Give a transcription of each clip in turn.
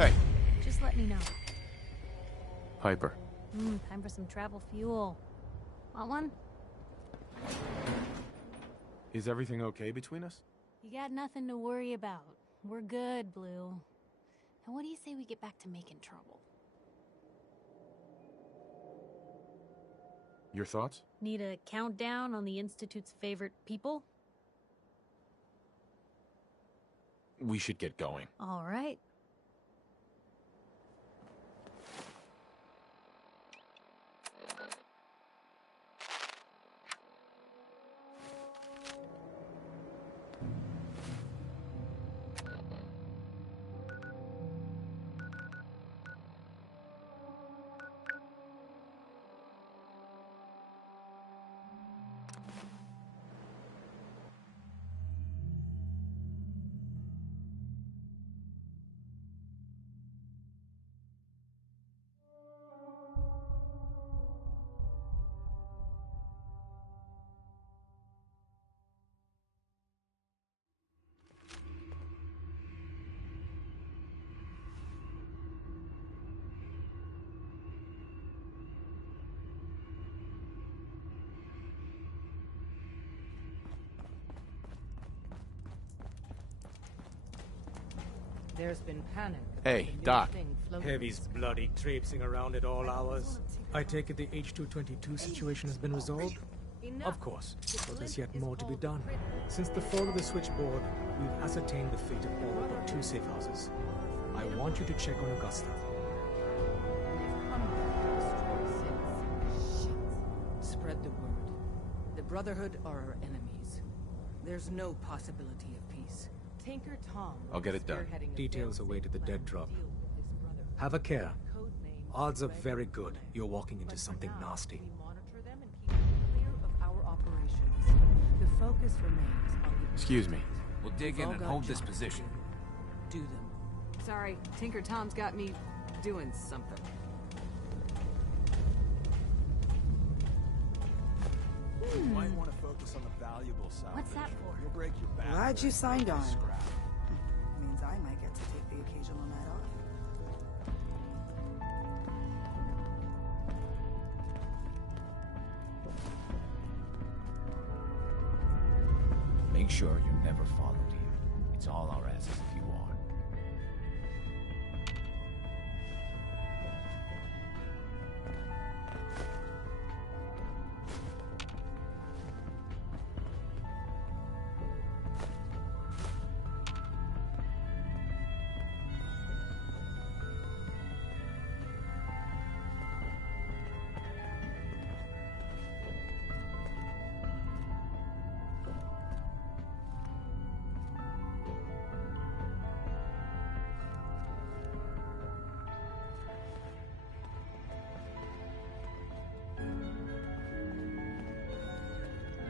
Hey. Just let me know. Piper. Time for some travel fuel. Want one? Is everything okay between us? You got nothing to worry about. We're good, Blue. And what do you say we get back to making trouble? Your thoughts? Need a countdown on the Institute's favorite people? We should get going. All right. There's been panic. Hey, Doc. Heavy's bloody traipsing around at all hours. I take it the H-222 situation has been resolved? Of course, but there's yet more to be done. Since the fall of the switchboard, we've ascertained the fate of all but 2 safe houses. I want you to check on Augusta. Spread the word. The Brotherhood are our enemies. There's no possibility of peace. Tinker Tom. I'll get it done. Details await at the dead drop. Have a care. Odds are very good you're walking into something nasty. Monitor them and keep clear of our operations. The focus remains on the... Excuse me. We'll dig in and hold this position. Do them. Sorry, Tinker Tom's got me doing something. You might want to focus on the valuable salvage. What's that for? You'll break your back. Glad you signed on. Scrap. Means I might get to take the occasional night off. Make sure you're never followed here. It's all our asses if you are.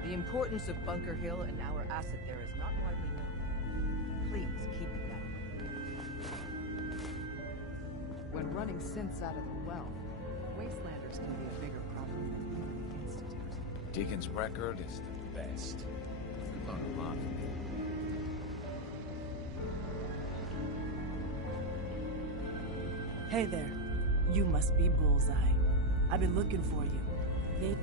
The importance of Bunker Hill and our asset there is not widely known. Please keep it that way. When running synths out of the well, wastelanders can be a bigger problem than even the Institute. Deacon's record is the best. We learn a lot from him. Hey there. You must be Bullseye. I've been looking for you. They...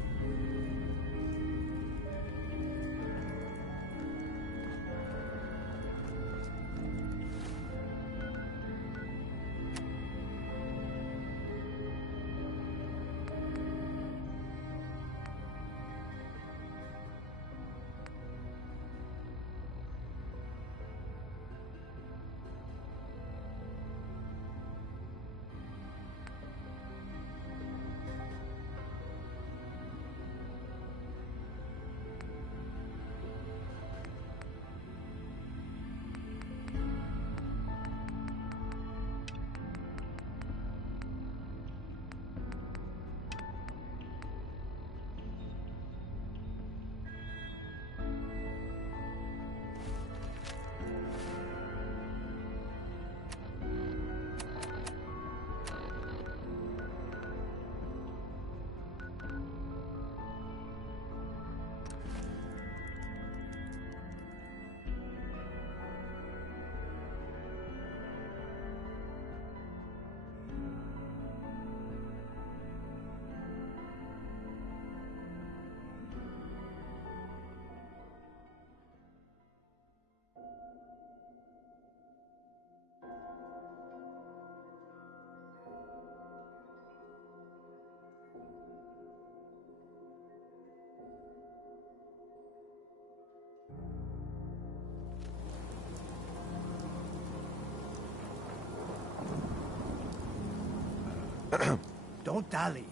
Don't dally.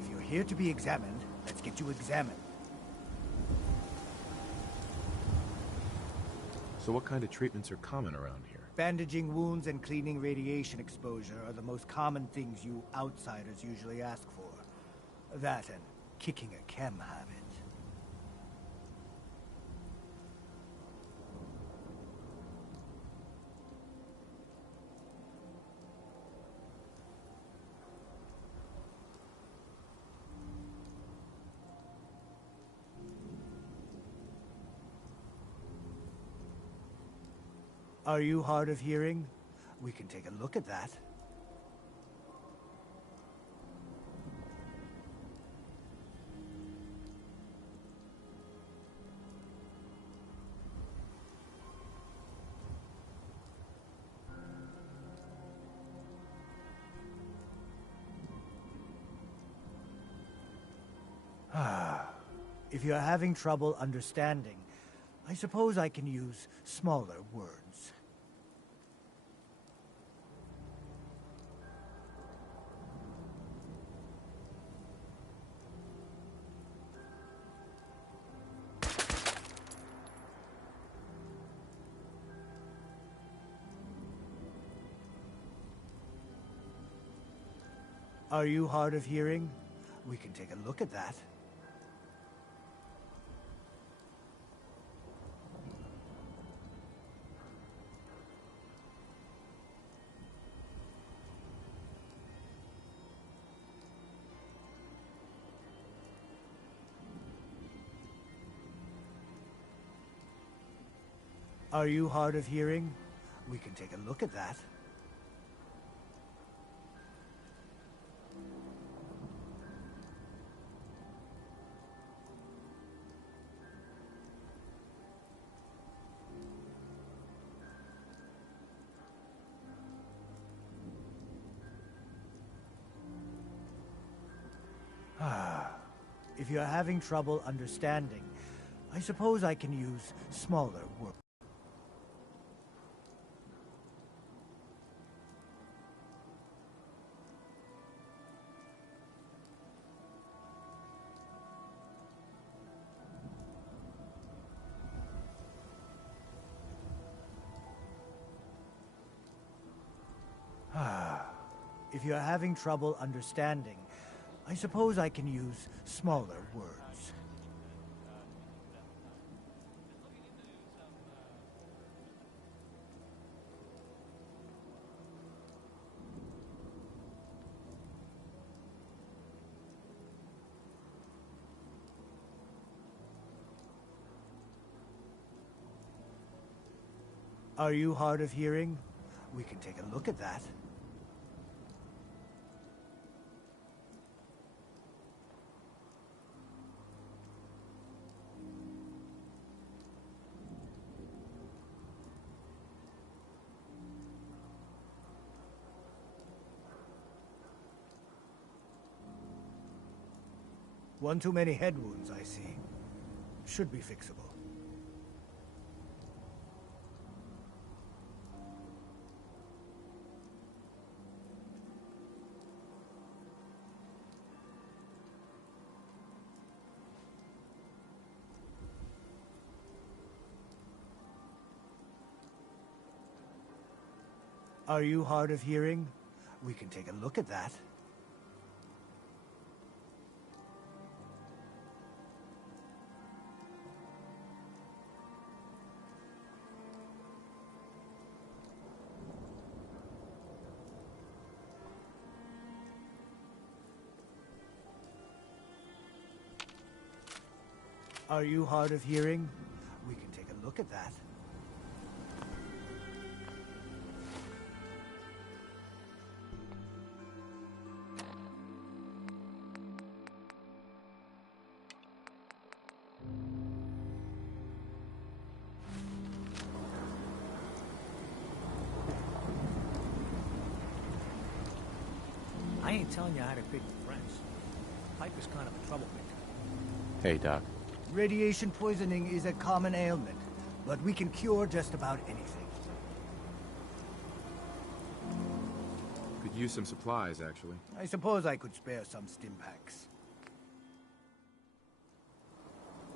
If you're here to be examined, let's get you examined. So what kind of treatments are common around here? Bandaging wounds and cleaning radiation exposure are the most common things you outsiders usually ask for. That and kicking a chem habit. Are you hard of hearing? We can take a look at that. If you're having trouble understanding, I suppose I can use smaller words. Are you hard of hearing? We can take a look at that. Are you hard of hearing? We can take a look at that. If you're having trouble understanding, I suppose I can use smaller words. If you're having trouble understanding, I suppose I can use smaller words. Are you hard of hearing? We can take a look at that. One too many head wounds, I see. Should be fixable. Are you hard of hearing? We can take a look at that. Are you hard of hearing? We can take a look at that. I ain't telling you how to pick your friends. Piper's kind of a troublemaker. Hey, Doc. Radiation poisoning is a common ailment, but we can cure just about anything. Could Use some supplies, actually. I suppose I could spare some stim packs.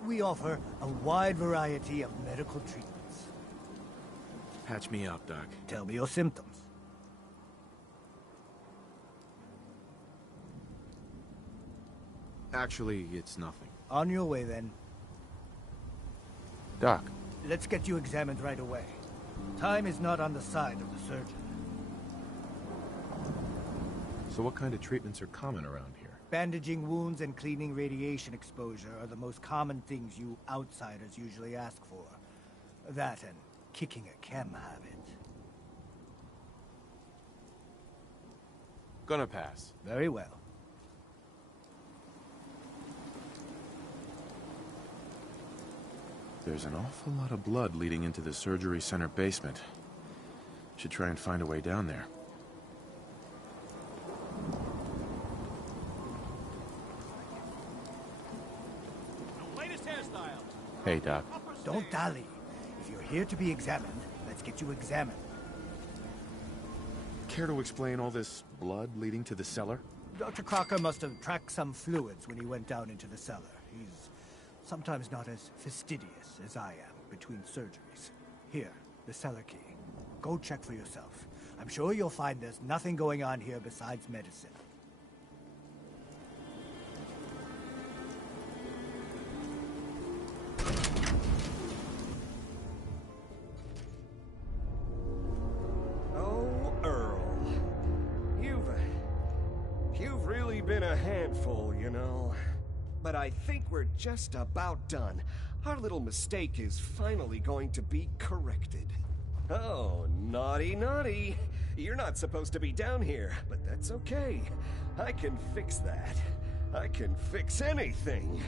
We offer a wide variety of medical treatments. Patch me up, Doc. Tell me your symptoms. Actually, it's nothing. On your way, then. Doc, Let's get you examined right away. Time is not on the side of the surgeon. so what kind of treatments are common around here? Bandaging wounds and cleaning radiation exposure are the most common things you outsiders usually ask for. That and kicking a chem habit. Gonna pass. Very well. There's an awful lot of blood leading into the surgery center basement. Should try and find a way down there. Latest hairstyle. Hey, Doc. Don't dally. If you're here to be examined, let's get you examined. Care to explain all this blood leading to the cellar? Dr. Crocker must have tracked some fluids when he went down into the cellar. He's sometimes not as fastidious as I am between surgeries. Here, the cellar key. Go check for yourself. I'm sure you'll find there's nothing going on here besides medicine. Oh, Earl. You've really been a handful, you know. But I think we're just about done. Our little mistake is finally going to be corrected. Oh, naughty, naughty. You're not supposed to be down here, but that's okay. I can fix that. I can fix anything.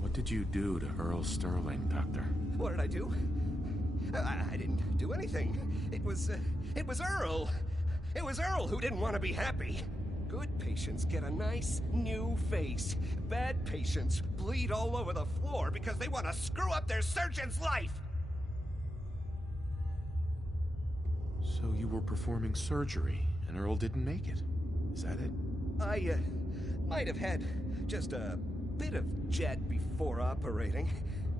What did you do to Earl Sterling, Doctor? What did I do? I didn't do anything. It was Earl. It was Earl who didn't want to be happy. Good patients get a nice, new face. Bad patients bleed all over the floor because they want to screw up their surgeon's life! So you were performing surgery, and Earl didn't make it. Is that it? I, might have had just a bit of jet before operating.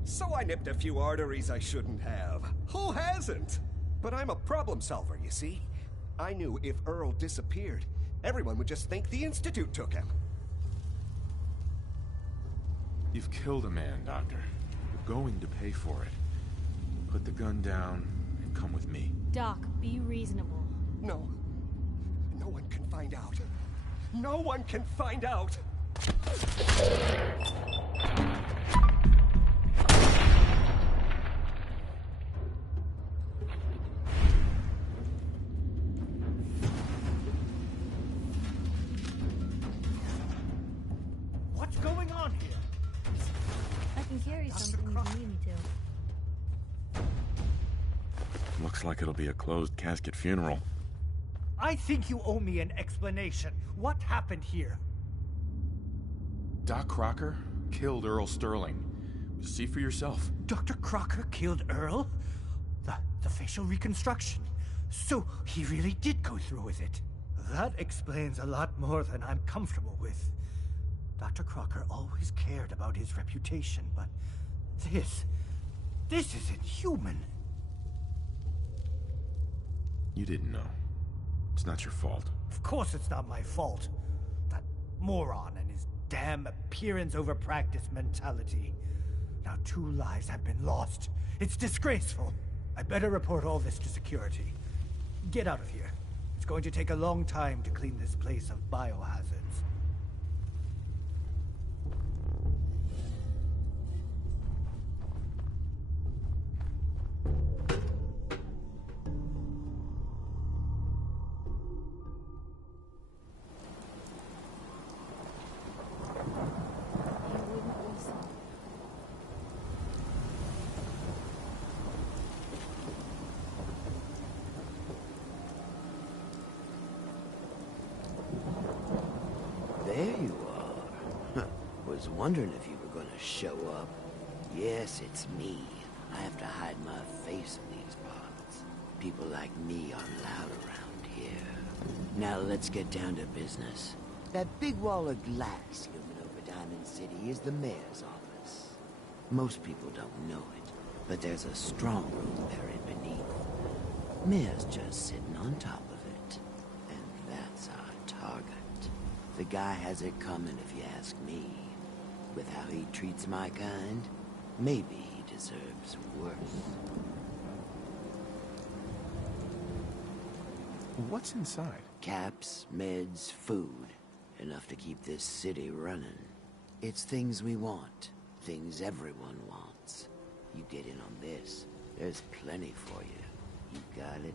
So I nipped a few arteries I shouldn't have. Who hasn't? But I'm a problem solver, you see? I knew if Earl disappeared, everyone would just think the Institute took him. You've killed a man, Doctor. You're going to pay for it. Put the gun down and come with me. Doc, be reasonable. No. No one can find out. No one can find out! What's going on here? I can carry something if you need me to. Looks like it'll be a closed casket funeral. I think you owe me an explanation. What happened here? Doc Crocker killed Earl Sterling. See for yourself. Dr. Crocker killed Earl? The facial reconstruction. So he really did go through with it. That explains a lot more than I'm comfortable with. Dr. Crocker always cared about his reputation, but this is inhuman. You didn't know. It's not your fault. Of course it's not my fault. That moron and his damn appearance over practice mentality. Now 2 lives have been lost. It's disgraceful. I better report all this to security. Get out of here. It's going to take a long time to clean this place of biohazards. You wouldn't listen. There you are. Was wondering if you were gonna show up. Yes, it's me. I have to hide my face in these parts. People like me aren't allowed around here. Now let's get down to business. That big wall of glass looming over Diamond City is the mayor's office. Most people don't know it, but there's a strong room buried beneath. Mayor's just sitting on top of it. And that's our target. The guy has it coming if you ask me. With how he treats my kind, maybe he deserves worse. What's inside? Caps, meds, food. Enough to keep this city running. It's things we want. Things everyone wants. You get in on this, there's plenty for you. You got it?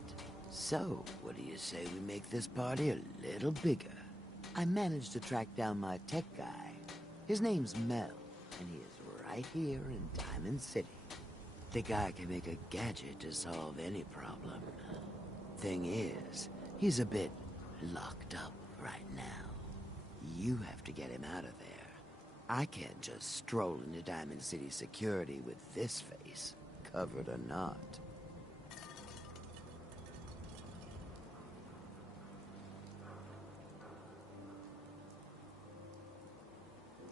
So, what do you say we make this party a little bigger? I managed to track down my tech guy. His name's Mel, and he is right here in Diamond City. The guy can make a gadget to solve any problem. Thing is, he's a bit locked up right now. You have to get him out of there. I can't just stroll into Diamond City security with this face, covered or not.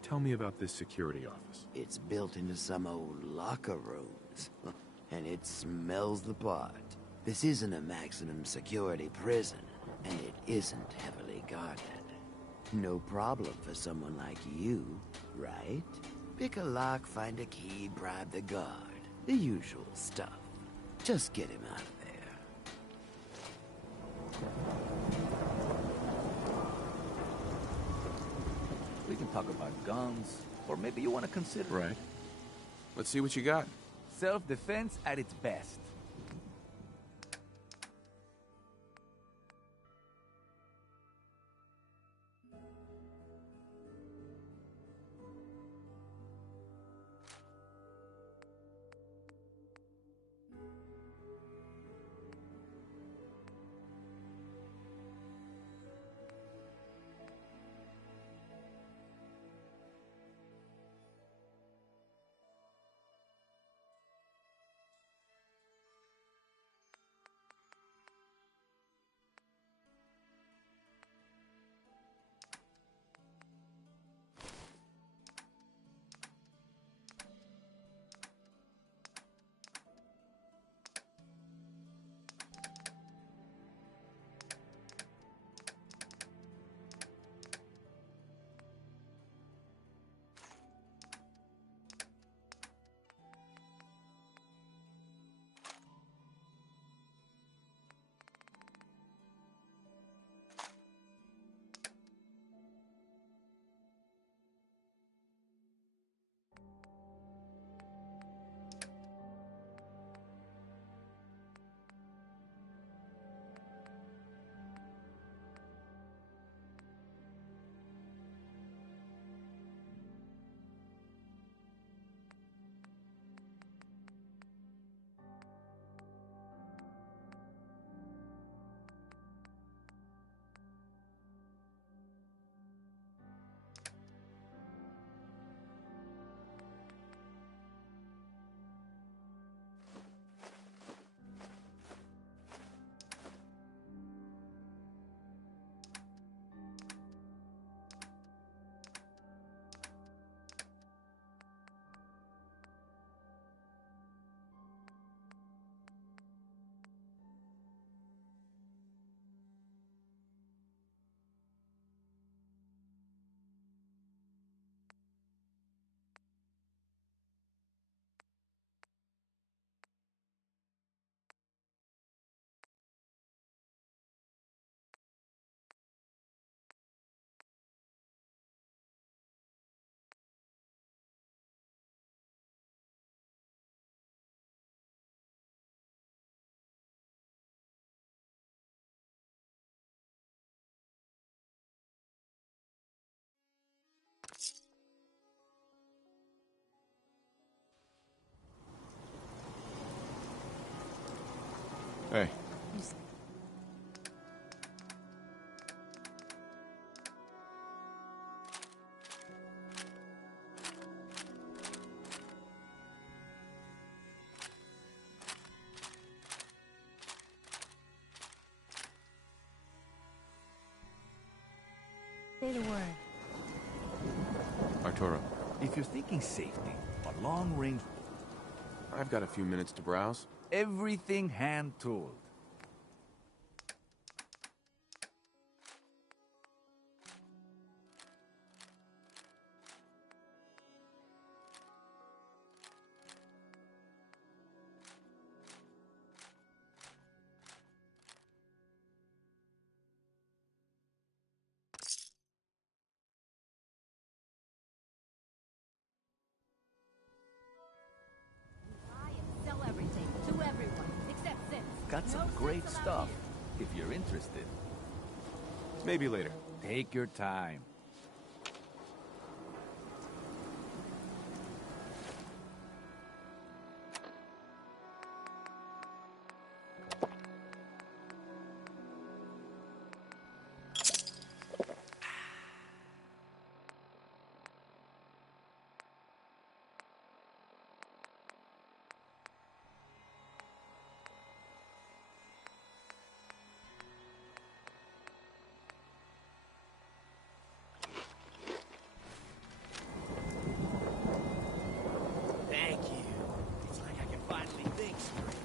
Tell me about this security office. It's built into some old locker rooms, and it smells the part. This isn't a maximum security prison, and it isn't heavily guarded. No problem for someone like you, right? Pick a lock, find a key, bribe the guard. The usual stuff. Just get him out of there. We can talk about guns, or maybe you want to consider... Right. Let's see what you got. Self-defense at its best. Hey. Say the word. Arturo, If you're thinking safety, a long-range... I've got a few minutes to browse. Everything hand-tooled. Sell everything to everyone except Sims. Got some No great Sims allowed stuff, here. if you're interested. Maybe later. Take your time. Thank you. It's like I can finally think straight.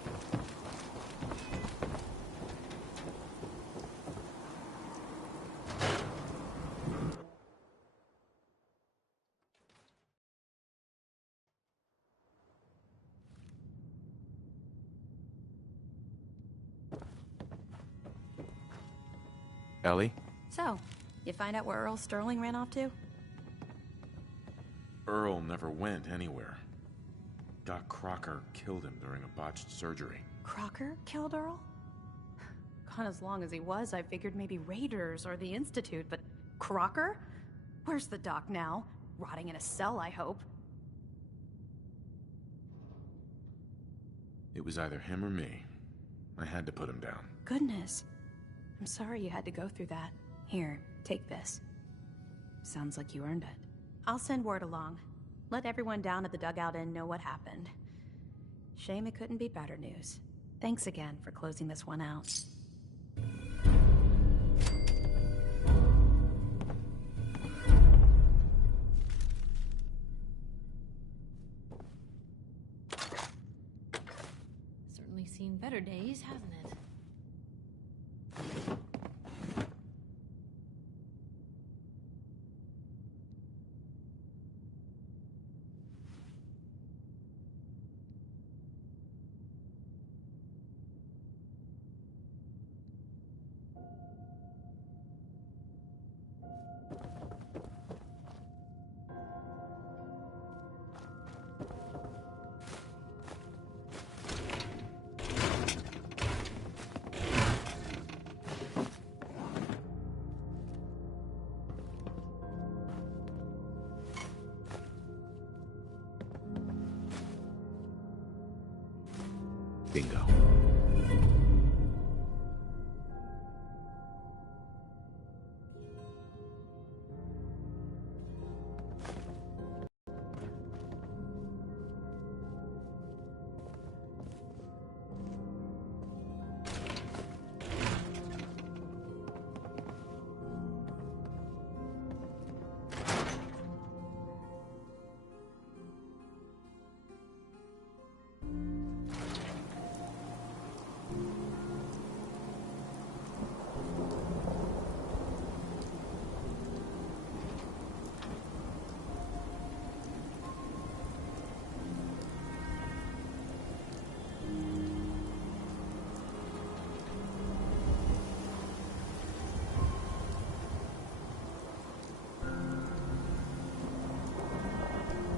Ellie? So, you find out where Earl Sterling ran off to? Earl never went anywhere. Doc Crocker killed him during a botched surgery. Crocker killed Earl? Gone as long as he was, I figured maybe Raiders or the Institute, but Crocker? Where's the doc now? Rotting in a cell, I hope. It was either him or me. I had to put him down. Goodness. I'm sorry you had to go through that. Here, take this. Sounds like you earned it. I'll send word along. Let everyone down at the Dugout Inn know what happened. Shame it couldn't be better news. Thanks again for closing this one out. Certainly seen better days, hasn't it? Bingo.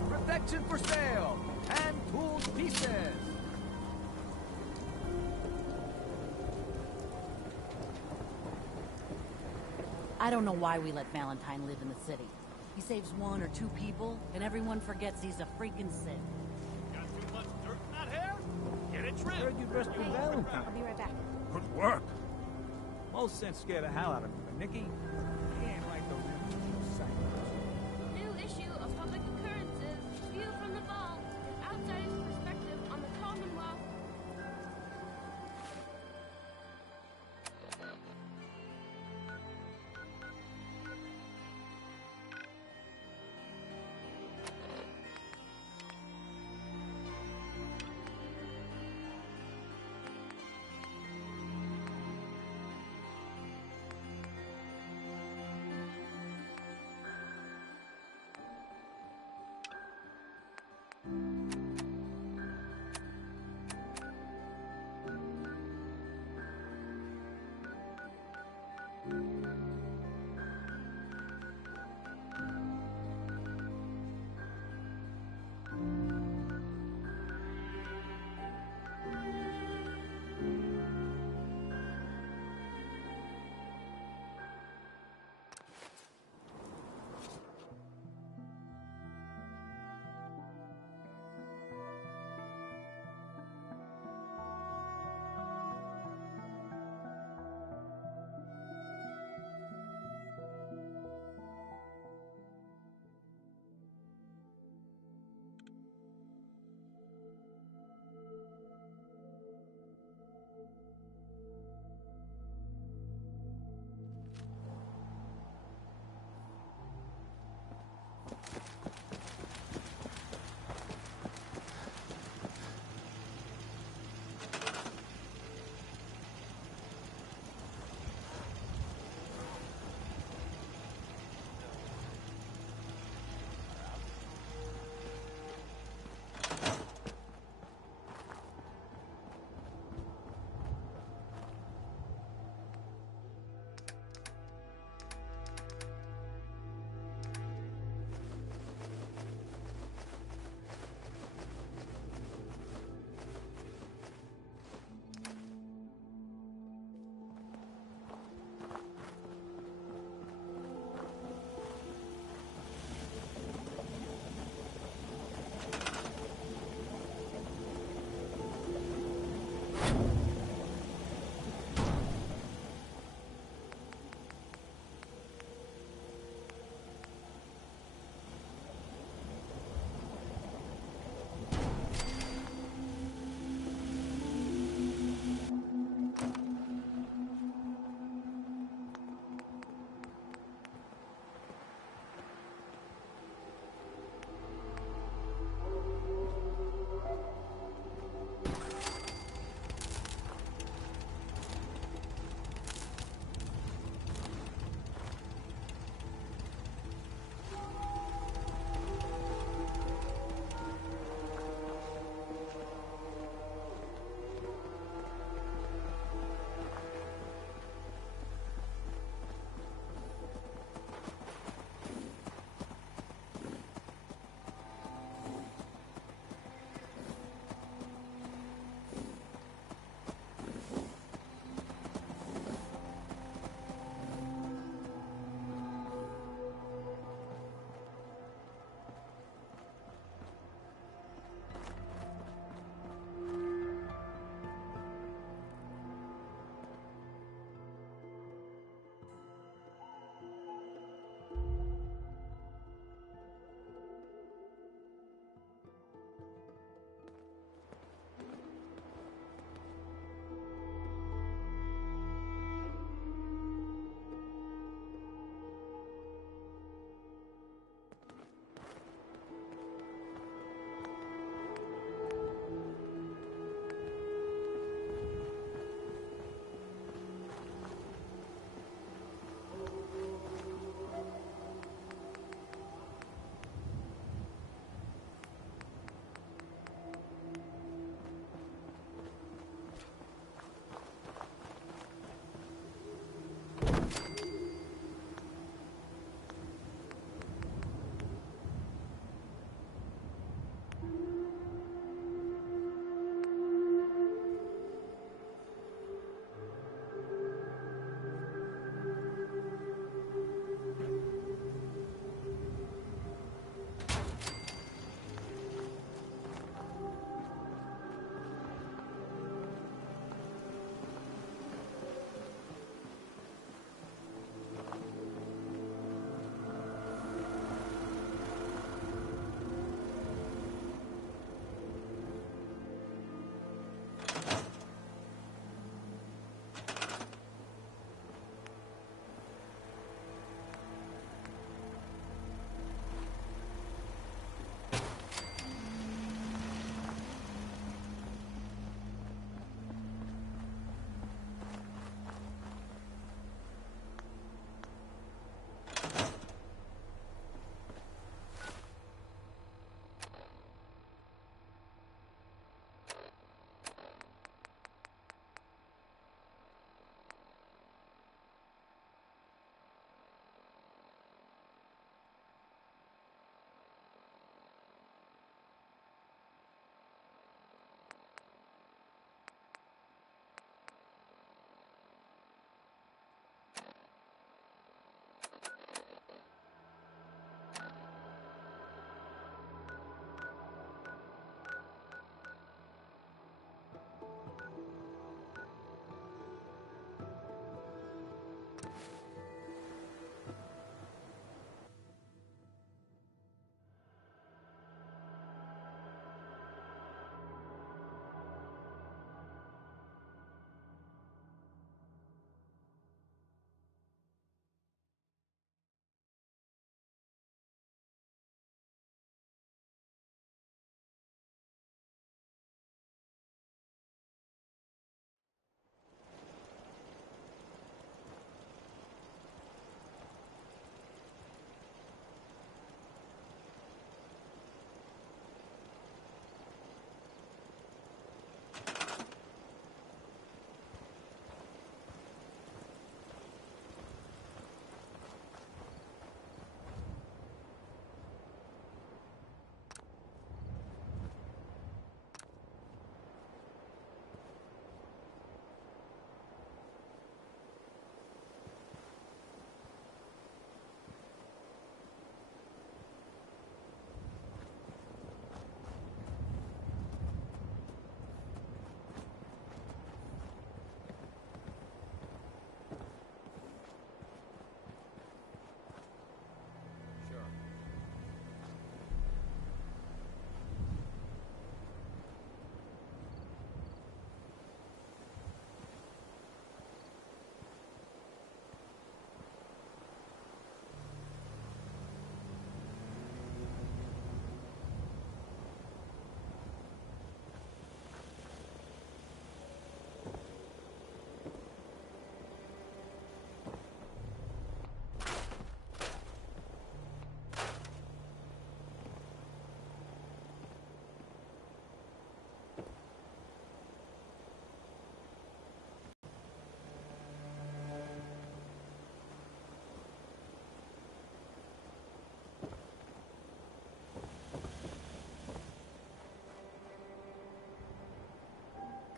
Protection for sale! Hand tooled pieces! I don't know why we let Valentine live in the city. He saves one or two people, and everyone forgets he's a freaking Sith. Got too much dirt in that hair? Get it trimmed! Heard you dressed for Valentine. I'll be right back. Good work. Most sense scared the hell out of me, but Nikki, he ain't like those psychos. New issue of Public Occurrences, View from the Vault, an outsider's perspective on the Commonwealth.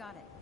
Got it.